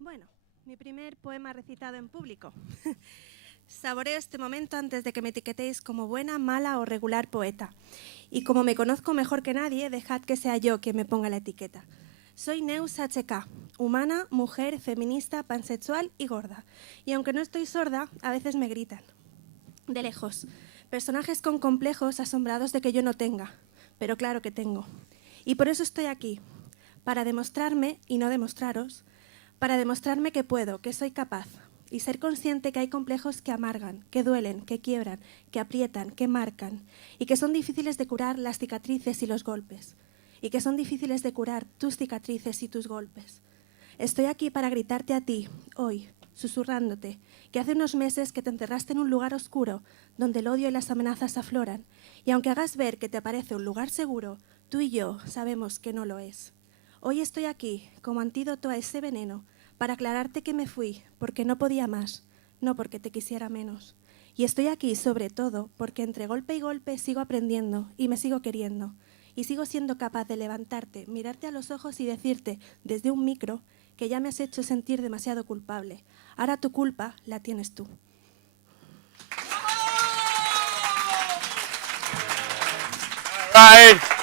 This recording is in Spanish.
Bueno, mi primer poema recitado en público. Saboreo este momento antes de que me etiquetéis como buena, mala o regular poeta. Y como me conozco mejor que nadie, dejad que sea yo quien me ponga la etiqueta. Soy Neus HK, humana, mujer, feminista, pansexual y gorda. Y aunque no estoy sorda, a veces me gritan. De lejos, personajes con complejos asombrados de que yo no tenga, pero claro que tengo. Y por eso estoy aquí, para demostrarme y no demostraros, para demostrarme que puedo, que soy capaz, y ser consciente que hay complejos que amargan, que duelen, que quiebran, que aprietan, que marcan, y que son difíciles de curar las cicatrices y los golpes, y que son difíciles de curar tus cicatrices y tus golpes. Estoy aquí para gritarte a ti, hoy, susurrándote, que hace unos meses que te enterraste en un lugar oscuro, donde el odio y las amenazas afloran, y aunque hagas ver que te parece un lugar seguro, tú y yo sabemos que no lo es. Hoy estoy aquí, como antídoto a ese veneno, para aclararte que me fui porque no podía más, no porque te quisiera menos. Y estoy aquí, sobre todo, porque entre golpe y golpe sigo aprendiendo y me sigo queriendo. Y sigo siendo capaz de levantarte, mirarte a los ojos y decirte, desde un micro, que ya me has hecho sentir demasiado culpable. Ahora tu culpa la tienes tú. Right.